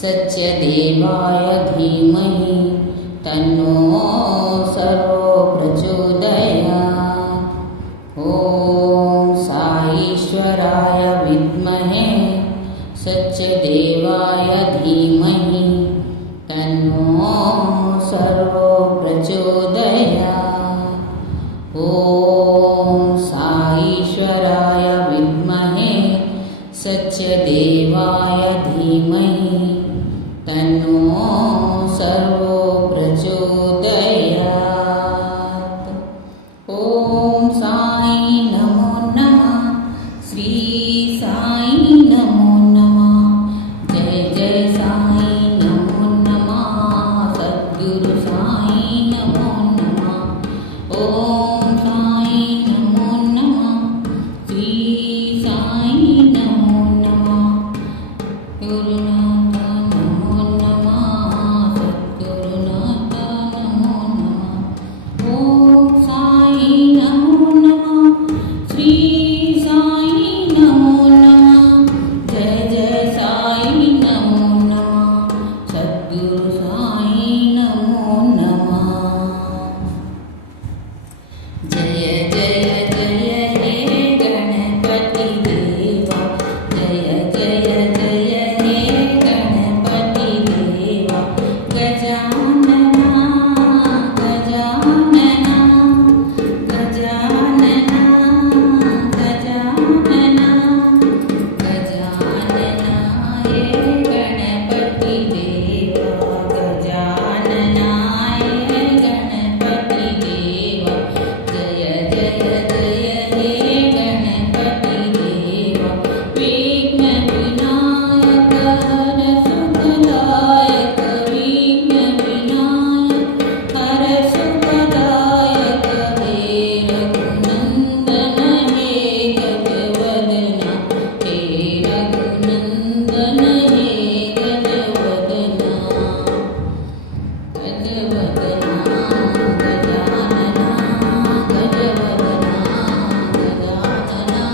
सत्यदेवाय धीमहि तन्नो सर्वो प्रचोदयात्। ॐ साईश्वराय विद्महे सत्यदेवाय धीमहि तन्नो सर्वो प्रचोदयात्। ॐ साईश्वराय विद्महे सत्यदेवाय धीमहि तन्नो सर्वो प्रचोदयात्। ॐ साई नमो नमः, श्री साई नमो नमः, जय जय साई नमो नमः, सद्गुरु साई नमो नमः। ॐ साई नमो नमः, श्री साई नमो नमः, गुरुनाथ नमो नमः, सद्गुरुनाथ नमो नमः। ॐ साई नमो नमः, श्री साई नमो नमः, जय जय साई नमो नमः, सद्गुरु साई नमो नमः। जय जय जय हे गणपति देवा, जय जय जय हे गणपति देवा। गजानना गजानना गजानना गजानना गजानना हे गणपति देवा, गजानना हे गणपति देवा। जय जय जय हे गणपति देवा। विघ्न विनायक हर सुखदायक, विघ्न विनायक हर सुखदायक, हे रघुनंदन हे गजवदना, हे रघुनंदन हे गजवदना। गजवदना गजानना गजवदना गजानना,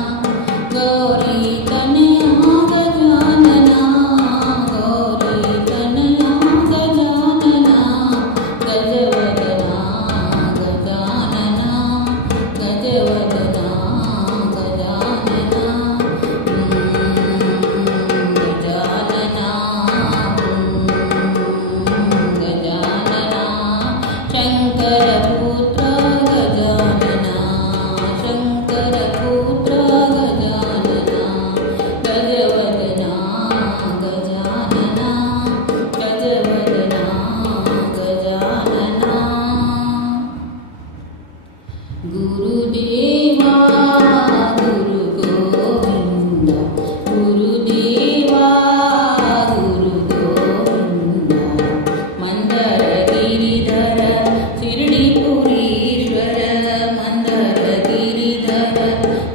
गौरी तनया गजानना, गौरी तनया गजानना, गजवदना गजानना गजवदना गजानना, गजानना गजानना। शंकर पुत्र गजानना, शंकर पुत्र गजानना, गजवदना गजानना गजवदना गजानना। गुरुदेवा गुरु गोविंद, गुरुदेवा गुरु गोविंद। मंदर गिरिधर शिरडीपुरीश्वर, मंदर गिरिधर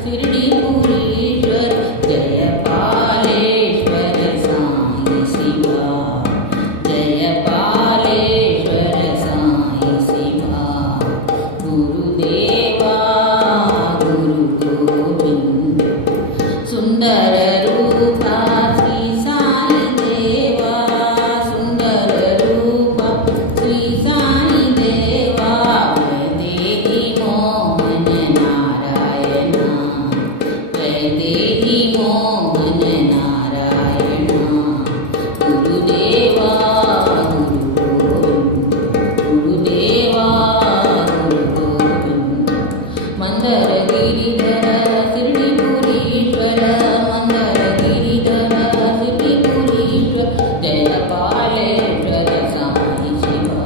शिरडीपुरीश्वर। जय पालेश्वर साई शिवा, जय पालेश्वर साई शिवा। गुरुदेवा गुरु गोविंद, सुंदर रूपा श्री साई देवा, सुंदर रूपा श्री साई देवा। वैदेही मोहन नारायण, वैदेही मोहन नारायण। गुरुदेवा गुरु गोविंद, गुरुदेवा गुरु गोविंद। मंदर गिरिधर शिरडीपुरीश्वर, मंदर गिरिधर शिरडीपुरीश्वर। जय पालेश्वर साई शिवा,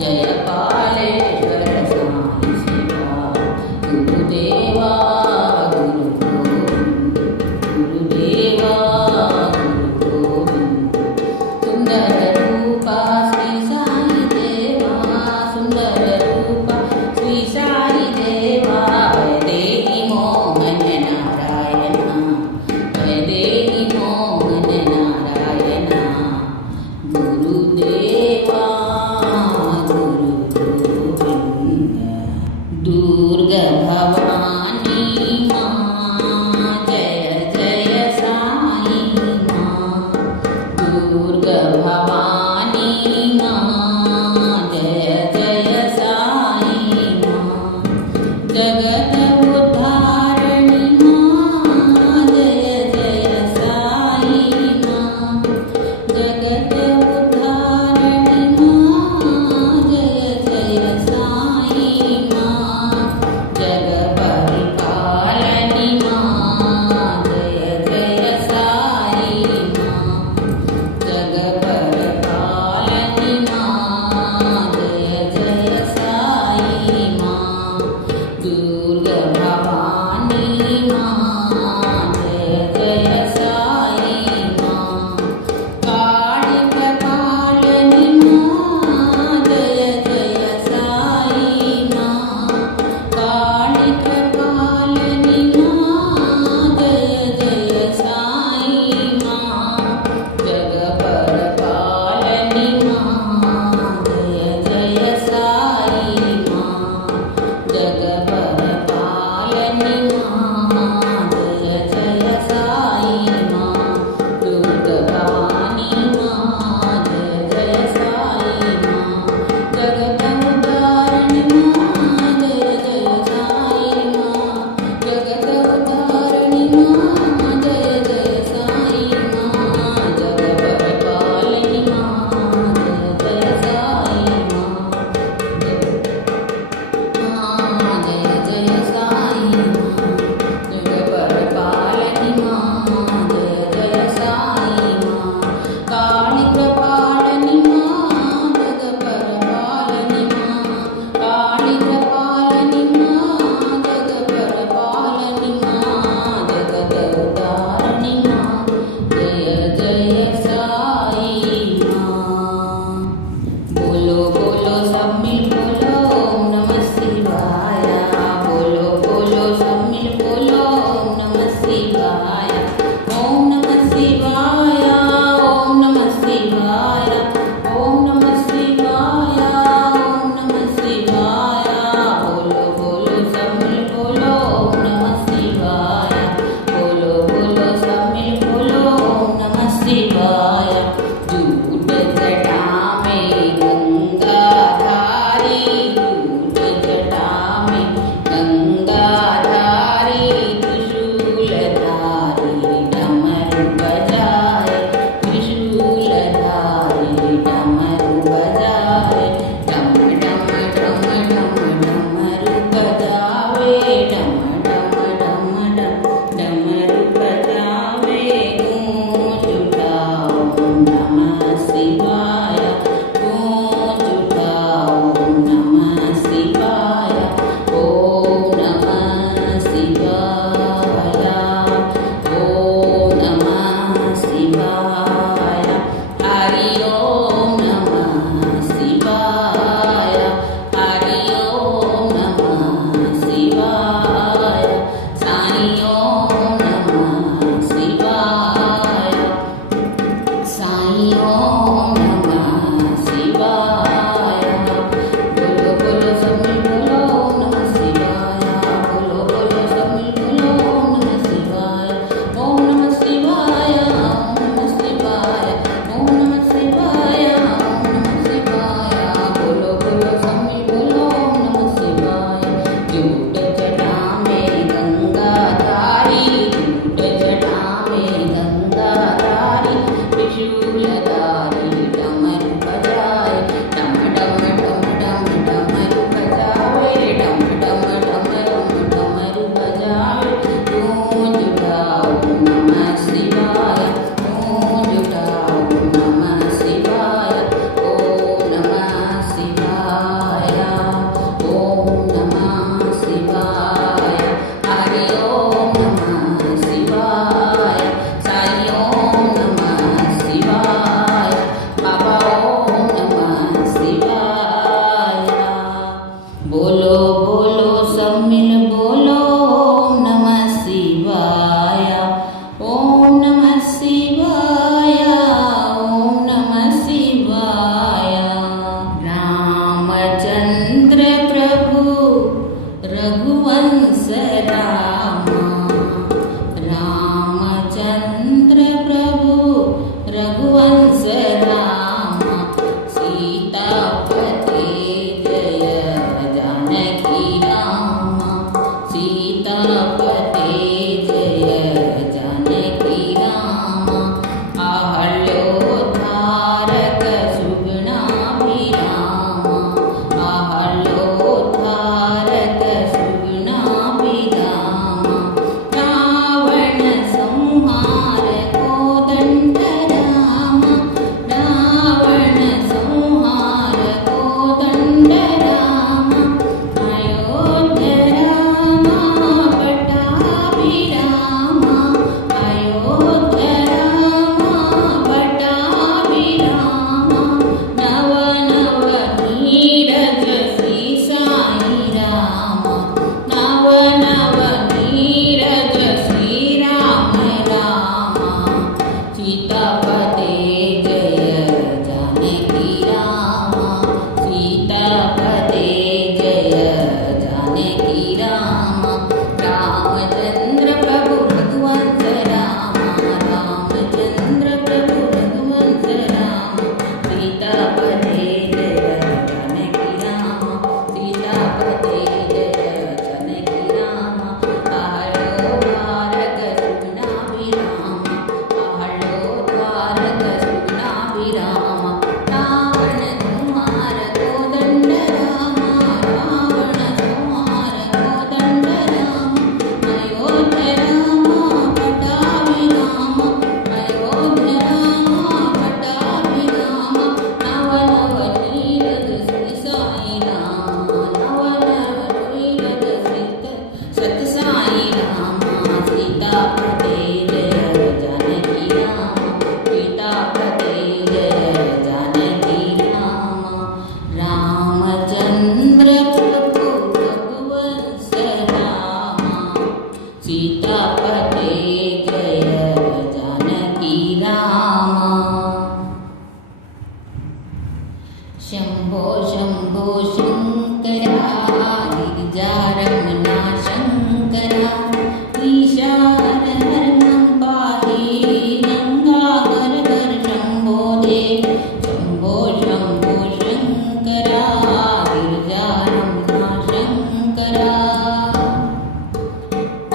जय पालेश्वर साई शिवा। गुरुदेवा गुरु गोविंद, गुरुदेवा गुरु गोविंद। सुंदर रूपा श्री साई देवा, सुंदर रूपा श्री साई देवा। वैदेही मोहन सीतापते जय जानकी राम आहल्योद्धारक सुगुणाभिराम आहल्योद्धारक सुगुणाभिराम रावण संहार कोदण्ड राम रावण संहार कोदण्ड राम अयोध्य राम पट्टाभिराम अयोध्य राम पट्टाभिराम नव नव नीरज श्री साई राम नव नव नीरज श्री राम राम सीतापते जय जानकी राम सीतापते जय जानकी राम रामचंद्र प्रभु रघुवंश राम रामचंद्र प्रभु रघुवंश राम सीतापते जय जानकी राम सीतापते जय जानकी राम आहलो द्वारक सुगुणाभिराम आहलो द्वारक सुगुणाभिराम रावण संहार कोदण्ड राम रावण संहार कोदण्ड राम अयोध्य राम पट्टाभिराम अयोध्य राम पट्टाभिराम नव नव नीरज श्री साई राम नव नव नीरज श्री सत साई राम सीतापते जय जानकी राम सीतापते जय जानकी राम रामचंद्र प्रभु रघुवंश राम सीतापते जय जानकी राम शंभो शंभो शंकरा गिरिजारमणा शंकरा ईशान हरमं पाहि गंगाधर धर शंभो देव शंभो शंभो शंकरा गिरिजारमणा शंकरा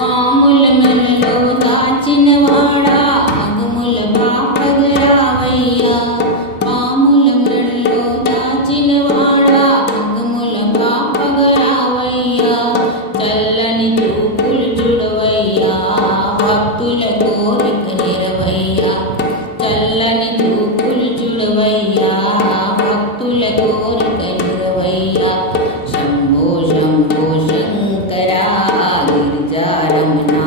पामुल मनलो दाचिनवाड़ा अगमुल बापगरावैया पामुल मनलो दाचिनवाड़ा अगमुल बापगरावैया చల్లని చూపులు చూడవయ్యా భక్తుల కోరిక నెరవయ్యా చల్లని చూపులు చూడవయ్యా భక్తుల కోరిక నెరవయ్యా శంభో శంభో శంకరా గిరిజారమణ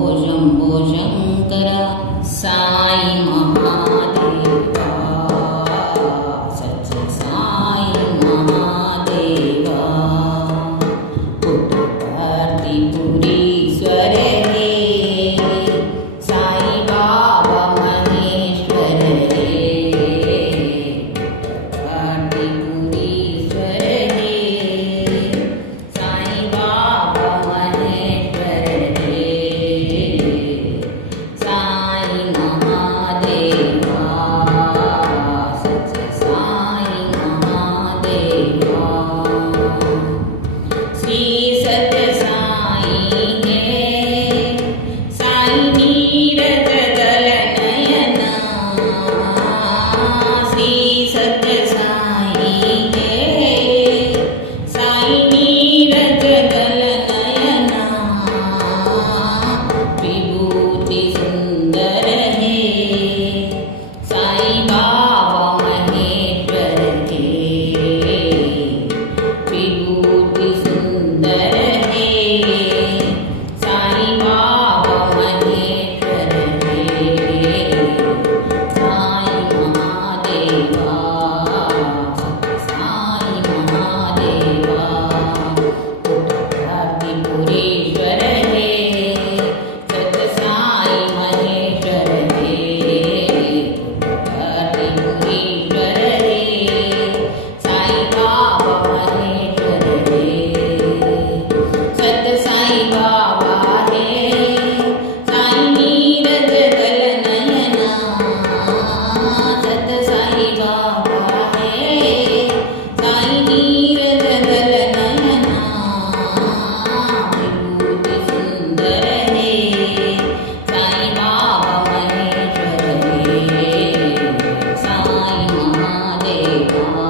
शम्भो शङ्कर साई महादेवा सच साई महादेवा पुट्टपर्तिपुरीश्वर हे साई बाबा महेश्वर हे पुट्टपर्तिपुरीश्वर हे साई बाबा महेश्वर हे साई महादेवा सच साई महादेवा श्री सत्य साई है साई नीरज दल नयना श्री सत्य साई है साई नीरज दल नयना विभूति सुंदर है साई बाबा महेश्वर के विभूति सुंदर है साई बाबा महेश्वर के साई महादेवा साई महादेवा पुट्टपर्तिपुरीश्वर हे सत साई महेश्वर हे पुट्टपर्तिपुरीश्वर हे साई बाबा महेश्वर हे सत साई बाबा हे साई नीरज दल नयना सत साई बाबा हे साई नीरज दल नयना विभूति सुंदर हे साई बाबा महेश्वर हे साई महादेवा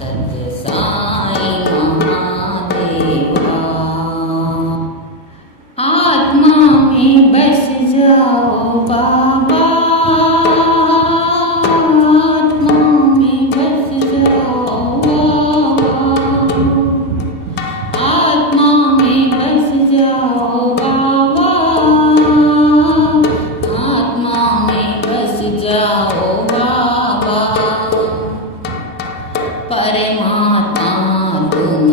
सत्य साई महादेवा आत्मा में बस जाओ बाबा आत्मा में बस जाओ बाबा आत्मा में बस जाओ बाबा आत्मा में बस जाओ बाबा परमात्मा तुम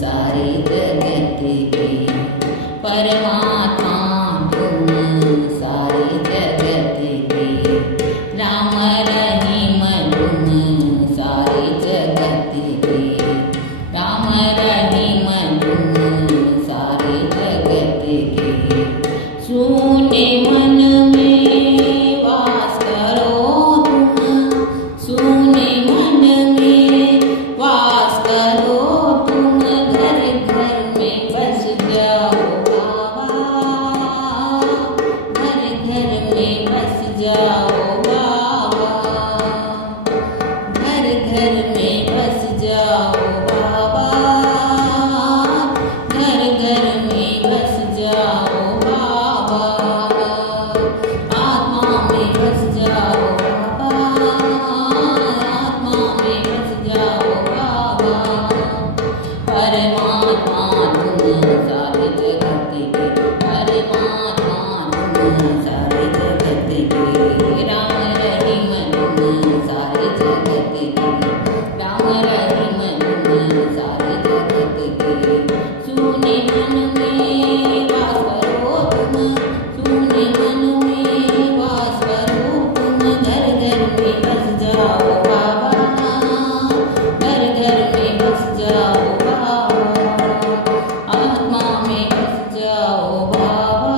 सारे जगत के परमात्मा तुम सारे जगत के राम रहीम तुम सारे जगत के राम रहीम तुम सारे जगत के शून्य मन में वास करो तुम शून्य मन में वास करो तुम घर घर में बस जाओ बाबा घर घर में बस जाओ बाबा घर घर में बस जाओ बाबा घर घर में बस जाओ बाबा आत्मा में बस जाओ बाबा आत्मा में बस जाओ बाबा परमात्मा तुम सारे जगत के परमात्मा तुम सारे जगत के राम रहीम तुम सारे जगत के राम रहीम तुम सारे जगत के शून्य मन में वास करो तुम शून्य मन में वास करो तुम घर घर में बस जाओ बाबा घर घर में बस जाओ बाबा आत्मा में बस जाओ बाबा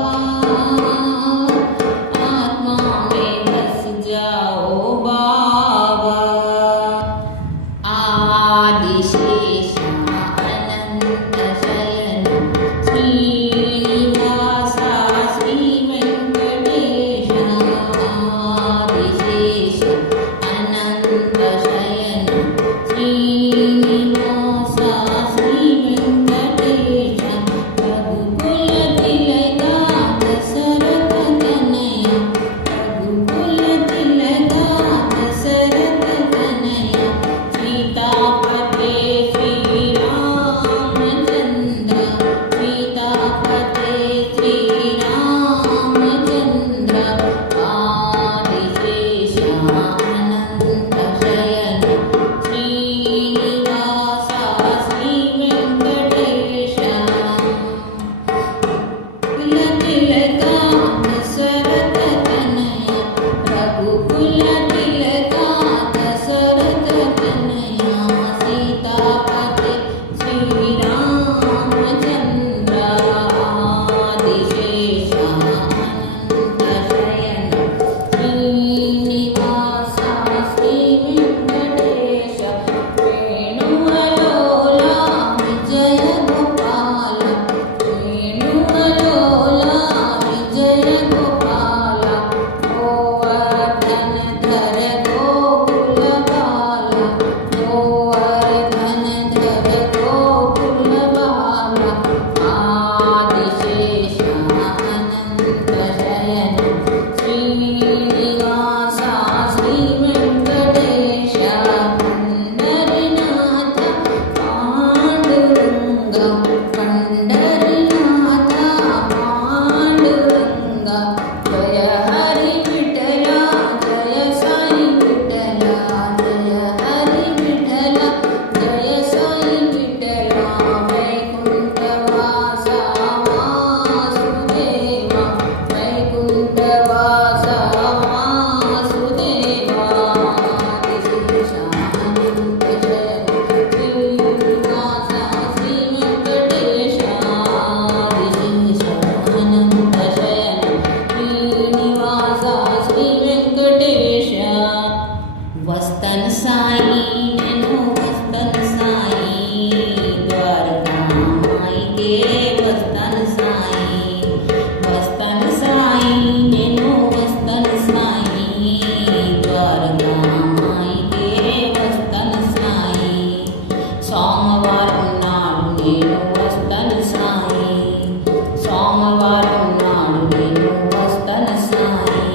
నేను వస్తాను సాయి.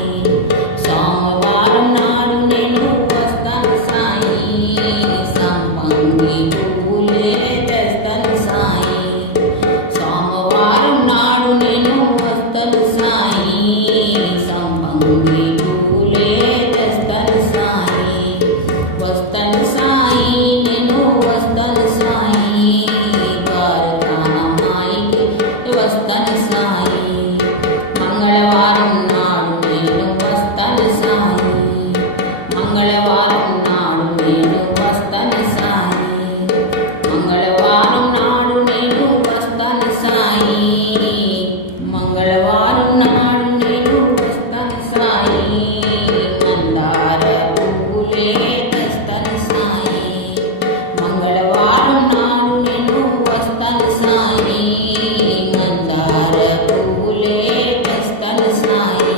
సోమవారం నాడు నేను వస్తాను సాయి. సంపంగి పువ్వులే తెస్తాను సాయి. సోమవారం నాడు నేను వస్తాను సాయి. సంపంగి పువ్వులే తెస్తాను సాయి. వస్తాను సాయి, నేను వస్తాను సాయి. ద్వారకామాయికి వస్తాను సాయి. మంగళవారం నాడు నేను వస్తాను సాయి. మంగళవారం నాడు నేను వస్తాను సాయి. మంగళవారం నాడు నేను వస్తాను సాయి. మంగళవారం నాడు నేను వస్తాను సాయి. మందార పువ్వులే తెస్తాను సాయి. మంగళవారం నాడు నేను వస్తాను సాయి. మందార పువ్వులే తెస్తాను సాయి.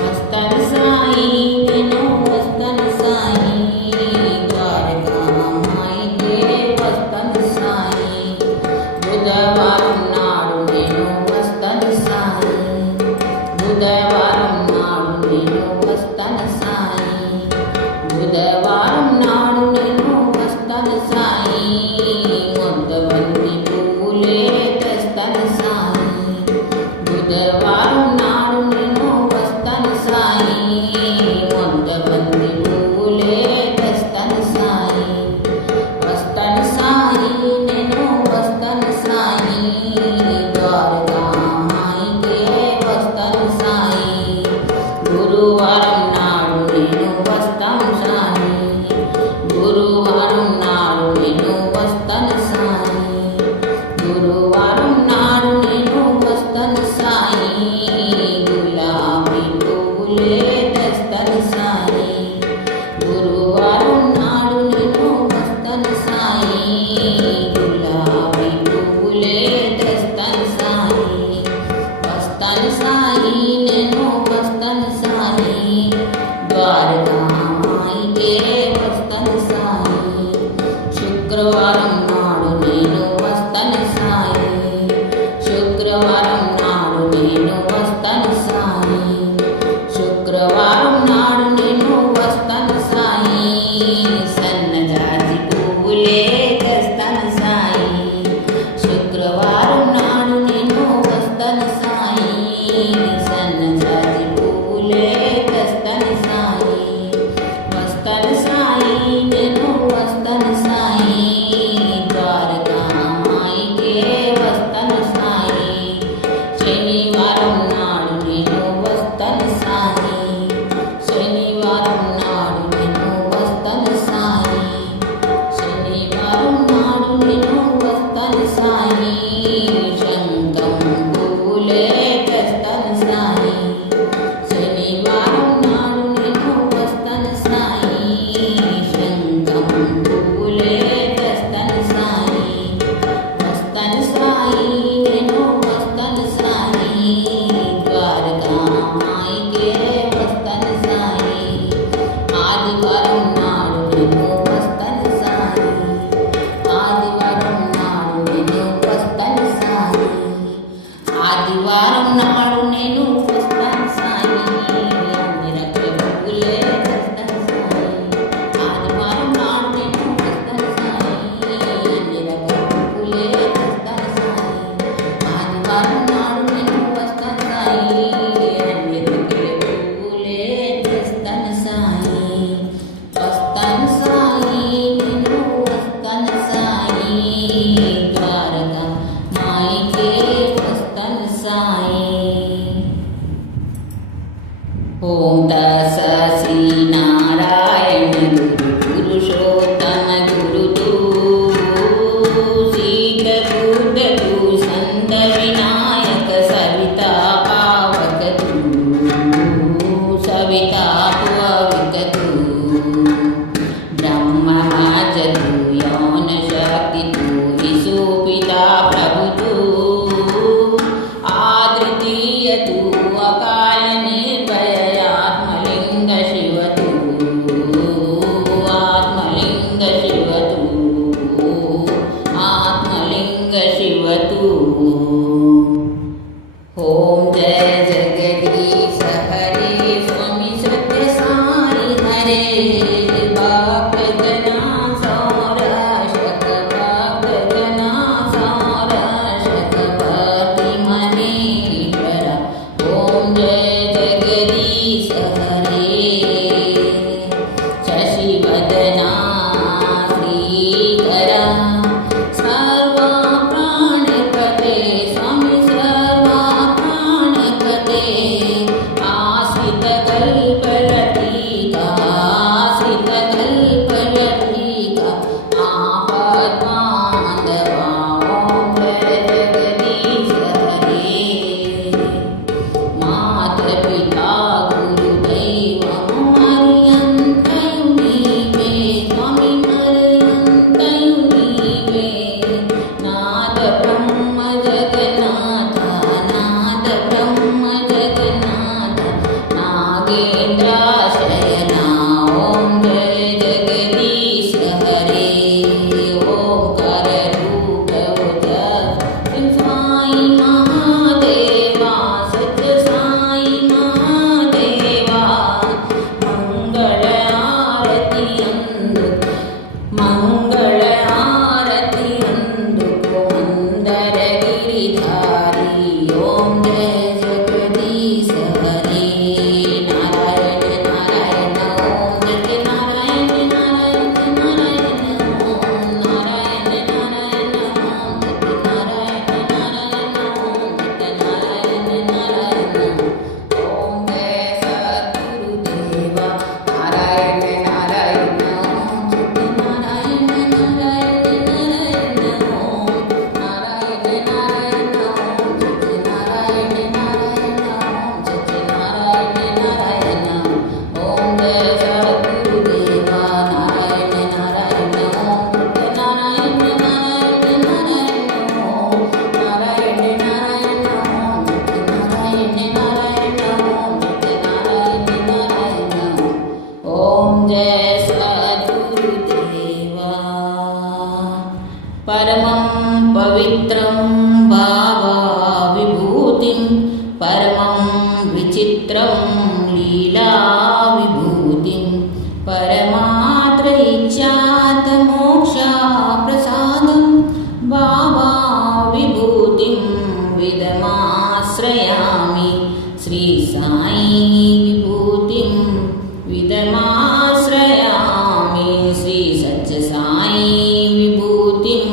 వస్తాను సాయి, నేను వస్తాను సాయి. ద్వారకామాయికే వస్తాను సాయి. బుధవారం నాడు నేను వస్తాను సాయి. బుధవారం నాడు నేను వస్తాను సాయి. బుధవారం నాడు నేను వస్తాను సాయి. ముద్దబంతి పువ్వులే తెస్తాను సాయి. బుధవారం నాడు నేను వస్తాను సాయి. ముద్దబంతి పువ్వులే తెస్తాను సాయి. వస్తాను సాయి, నేను వస్తాను సాయి. ద్వారకామాయికే వస్తాను సాయి. గురువారం నాడు నేను వస్తాను సాయి. గురువారం నాడు నేను వస్తాను సాయి. గురువారం నాడు నేను వస్తాను సాయి. గులాబీ పువ్వులే తెస్తాను సాయి. గురువారం నాడు నేను వస్తాను సాయి. గులాబీ పువ్వులే తెస్తాను సాయి. వస్తాను సాయి, నేను వస్తాను సాయి. ద్వారకామాయికే వస్తాను సాయి. శుక్రవారం నాడు నేను వస్తాను సాయి. శుక్రవారం నాడు నేను వస్తాను సాయి. శుక్రవారం నాడు నేను వస్తాను సాయి. సన్నజాజి పువ్వులే తెస్తాను సాయి. శుక్రవారం నాడు నేను వస్తాను సాయి. సన్నజాజి పువ్వులే తెస్తాను సాయి. వస్తాను సాయి, నేను వస్తాను సాయి. ద్వారకామాయికే వస్తాను సాయి. శనివారం నాడు నేను వస్తాను సాయి. శనివారం నాడు నేను వస్తాను సాయి. శనివారం నాడు నేను వస్తాను సాయి. శంఖం పువ్వులే తెస్తాను సాయి. శనివారం నాడు నేను వస్తాను సాయి. శంఖం పువ్వులే తెస్తాను సాయి. వస్తాను సాయి, నేను వస్తాను సాయి. ద్వారకామాయికే వస్తాను సాయి. ఆదివారం నాడు నేను వస్తాను సాయి. ఆదివారం నాడు నేను వస్తాను సాయి. ఆదివారం నాడు నేను వస్తాను సాయి. అన్ని రకాల పువ్వులే తెస్తాను సాయి. ఆదివారం నాడు నేను వస్తాను సాయి. అన్ని రకాల పువ్వులే తెస్తాను సాయి. ఆదివారం నాడు నేను వస్తాను సాయి. అన్ని రకాల పువ్వులే తెస్తాను సాయి. వస్తాను సాయి, నేను వస్తాను సాయి. ద్వారకామాయికే వస్తాను సాయి. ఓం దశ శ్రీ నారాయణ గురు పురుషోత్తమ గురుతు శీతకూటకు సంత వినాయక సవితా పావకతు సవితా పువికతు బ్రహ్మమాజతు యౌన శక్తితు విశోభితా ప్రభుతు ఆద్రితీయతు అకాల నిర్భయాత్మల विचित्रं लीला विभूतिं परमात्र इच्छात मोक्षा प्रसादं बाबा विभूतिं विदमाश्रयामि श्री साई विभूतिं विदमाश्रयामि श्री सच्च साई विभूतिं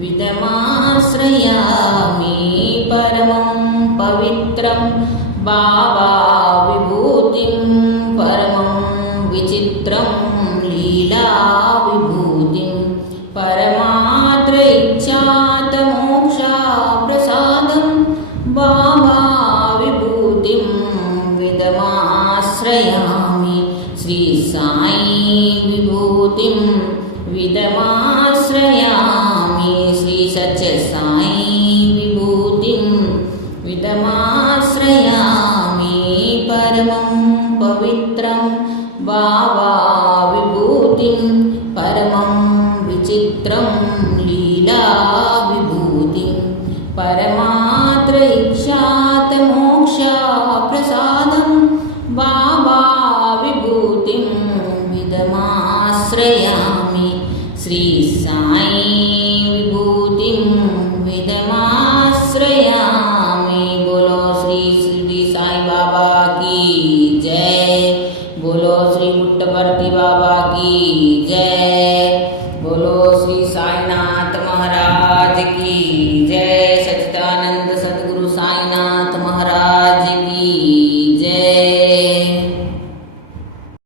विदमाश्रयामि परमं पवित्रं बाबा विभूतिं परमं विचित्रं लीला विभूतिं परमात्र इच्छात मोक्षा प्रसादं बाबा विभूतिं विदमाश्रयामि श्री साई विभूतिं विदमाश्रयामि श्री सच्च साई विभूतिं विदमाश्रयामि परमं पवित्रं बाबा विभूतिं परमं विचित्रं लीला विभूतिं परमात्र इच्छात मोक्षा प्रसादं बाबा विभूतिं विदमाश्रयामि श्री साई विभूतिं विदमाश्रयामि। बोलो श्री शिरडी साई बाबा की जय, बोलो श्री पुट्टपर्ती बाबा की जय, बोलो श्री साईनाथ महाराज की